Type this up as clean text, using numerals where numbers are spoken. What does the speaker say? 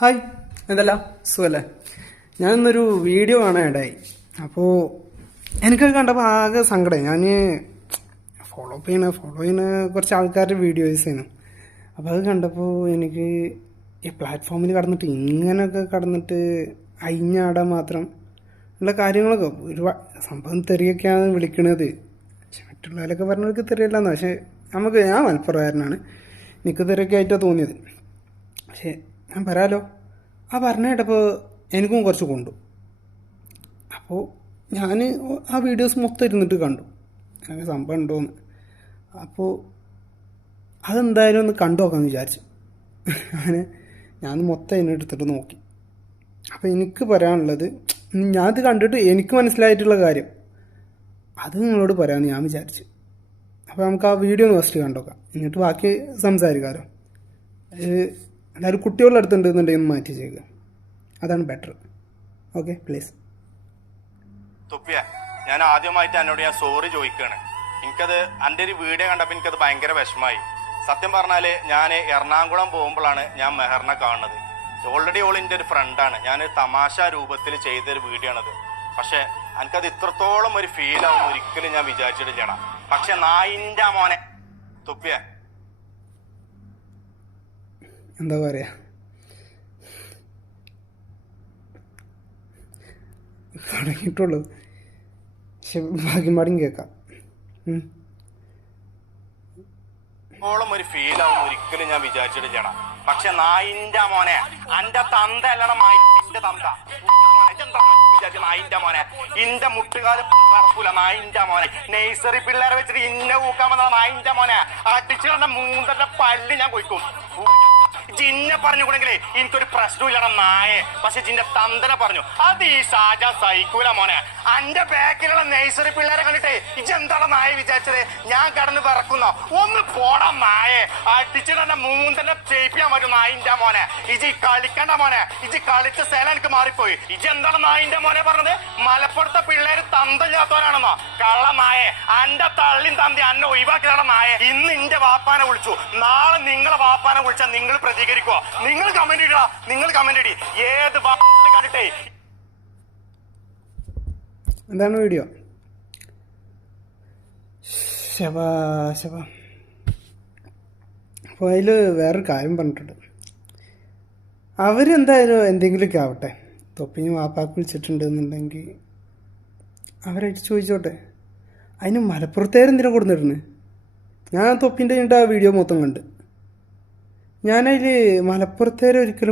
Hi, എന്തല്ല സുഖല്ലേ? ഞാനിന്നൊരു video കാണാനിടയായി. അപ്പോൾ എനിക്കത് കണ്ടപ്പോൾ ആകെ സങ്കടമായി. ഞാൻ ഫോളോ ചെയ്യുന്ന കുറച്ച് ആൾക്കാരുടെ വീഡിയോസ് ചെയ്യുന്നു. അപ്പോൾ അത് കണ്ടപ്പോൾ എനിക്ക് ഈ പ്ലാറ്റ്ഫോമിൽ കടന്നിട്ട് ഇങ്ങനെയൊക്കെ കടന്നിട്ട് അയിഞ്ഞാടാൻ മാത്രം ഉള്ള കാര്യങ്ങളൊക്കെ ഒരുപാട് സംഭവം തെറിയൊക്കെയാണ് വിളിക്കണത്. പക്ഷെ മറ്റുള്ളവരൊക്കെ പറഞ്ഞവർക്ക് തെറിയില്ലെന്ന്. പക്ഷേ ഞാൻ മലപ്പുറക്കാരനാണ്, എനിക്ക് തെറിയൊക്കെ ആയിട്ടാണ് തോന്നിയത്. പക്ഷേ ഞാൻ പറയാലോ, ആ പറഞ്ഞ കേട്ടപ്പോൾ എനിക്കും കുറച്ച് കൊണ്ടു. അപ്പോൾ ഞാൻ ആ വീഡിയോസ് മൊത്തം ഇരുന്നിട്ട് കണ്ടു അങ്ങനെ സംഭവം ഉണ്ടോയെന്ന്. അപ്പോൾ അതെന്തായാലും ഒന്ന് കണ്ടു നോക്കാമെന്ന് വിചാരിച്ചു. അങ്ങനെ ഞാൻ മൊത്തം അതിനെടുത്തിട്ട് നോക്കി. അപ്പോൾ എനിക്ക് പറയാനുള്ളത്, ഞാനത് കണ്ടിട്ട് എനിക്ക് മനസ്സിലായിട്ടുള്ള കാര്യം അത് നിങ്ങളോട് പറയാമെന്ന് ഞാൻ വിചാരിച്ചു. അപ്പോൾ നമുക്ക് ആ വീഡിയോ ഒന്ന് ഫസ്റ്റ് കണ്ടോക്കാം, എന്നിട്ട് ബാക്കി സംസാരിക്കാമല്ലോ. എല്ലാവരും കുട്ടികളുടെ അടുത്തുണ്ടെന്നുണ്ടെങ്കിൽ മാറ്റി ചെയ്യുക, അതാണ് ബെറ്റർ. Okay, please. തുപ്പിയ, ഞാൻ ആദ്യമായിട്ട് എന്നോട് ഞാൻ സോറി ചോദിക്കുകയാണ്. എനിക്കത് എൻ്റെ ഒരു വീഡിയോ കണ്ടപ്പോൾ എനിക്കത് ഭയങ്കര വിഷമമായി. സത്യം പറഞ്ഞാൽ ഞാൻ എറണാകുളം പോകുമ്പോഴാണ് ഞാൻ മെഹറിനെ കാണുന്നത്. ഓൾറെഡി എൻ്റെ ഒരു ഫ്രണ്ടാണ്. ഞാൻ തമാശ രൂപത്തിൽ ചെയ്തൊരു വീഡിയോ ആണത്. പക്ഷെ എനിക്കത് ഇത്രത്തോളം ഒരു ഫീൽ ആവും ഒരിക്കലും ഞാൻ വിചാരിച്ചിട്ടില്ല. പക്ഷെ നായിൻ്റെ മോനെ തുപ്പിയ, എന്താ പറയാ, തുടങ്ങിയിട്ടുള്ളൂ. പക്ഷെ ഭാഗ്യം പാടും കേൾക്കാം. ഓളം ഒരു ഫീൽ ആവും ഒരിക്കലും ഞാൻ വിചാരിച്ചിട്ടില്ല. പക്ഷെ നായിൻ്റെ മോനെ, എന്റെ തന്ത അല്ലട എന്റെ തന്ത നായിന്റെ മോനെ, ഇന്റെ മുട്ടുകാല് പറക്കൂല നായിന്റെ മോനെ. നെയ്സറി പിള്ളേരെ വെച്ചിട്ട് ഇന്നെ ഊക്കാൻ വന്ന നായിന്റെ മോനെ, അടിച്ചു കണ്ട മൂന്നര പല്ല് ഞാൻ കൊയ്ക്കും. ജിന്നെ പറഞ്ഞുകൂടെങ്കിലേ എനിക്കൊരു പ്രശ്നമില്ലട നായെ. പക്ഷെ ജിന്റെ തന്തനെ പറഞ്ഞു, അത് ഈ ഷാജ സൈക്കൂല മോനെ. എന്റെ ബാക്കിലുള്ള നെയ്സറി പിള്ളേരെ കണ്ടിട്ടേ ഇജെന്താണ് നായ വിചാരിച്ചത്? ഞാൻ കടന്ന് വിറക്കുന്ന ഒന്ന് പോടാ നായെ. അടിച്ചിട്ട് തന്നെ മൂന്നന്നെ ചെയ്യിപ്പിക്കാൻ പറ്റും നായിന്റെ മോനെ. ഇജി കളിക്കണ്ട മോനെ, ഇജി കളിച്ച സ്ഥലം എനിക്ക് മാറിപ്പോയി. ഇജെന്താണ് നായിന്റെ മോനെ പറഞ്ഞത്? മലപ്പുറത്തെ പിള്ളേര് തന്തല്ലാത്തവരാണെന്നോ? കള്ള നായെ, എന്റെ തള്ളിൻ തന്തി അന്നെ ഒഴിവാക്കിയാണ് നായെ. ഇന്ന് എന്റെ വാപ്പാനെ വിളിച്ചു, നാളെ നിങ്ങളെ വാപ്പാനെ വിളിച്ചാൽ നിങ്ങൾ പ്രതികരിക്കുക. നിങ്ങൾ കമന്റ് ഇടാ, നിങ്ങൾ കമന്റ് ഇടി. ഏത് കണ്ടിട്ടേ എന്താണ് വീഡിയോ? അപ്പോൾ അതിൽ വേറൊരു കാര്യം പറഞ്ഞിട്ടുണ്ട്. അവരെന്തായാലും എന്തെങ്കിലുമൊക്കെ ആവട്ടെ, തൊപ്പിന് വാപ്പാക്ക് വിളിച്ചിട്ടുണ്ടെന്നുണ്ടെങ്കിൽ അവരായിട്ട് ചോദിച്ചോട്ടെ. അതിന് മലപ്പുറത്തേരെന്തിനാ കൊടുത്തിരുന്നു? ഞാൻ തൊപ്പിൻ്റെ ആ വീഡിയോ മൊത്തം കണ്ട്. ഞാനതിൽ മലപ്പുറത്തേരെ ഒരിക്കലും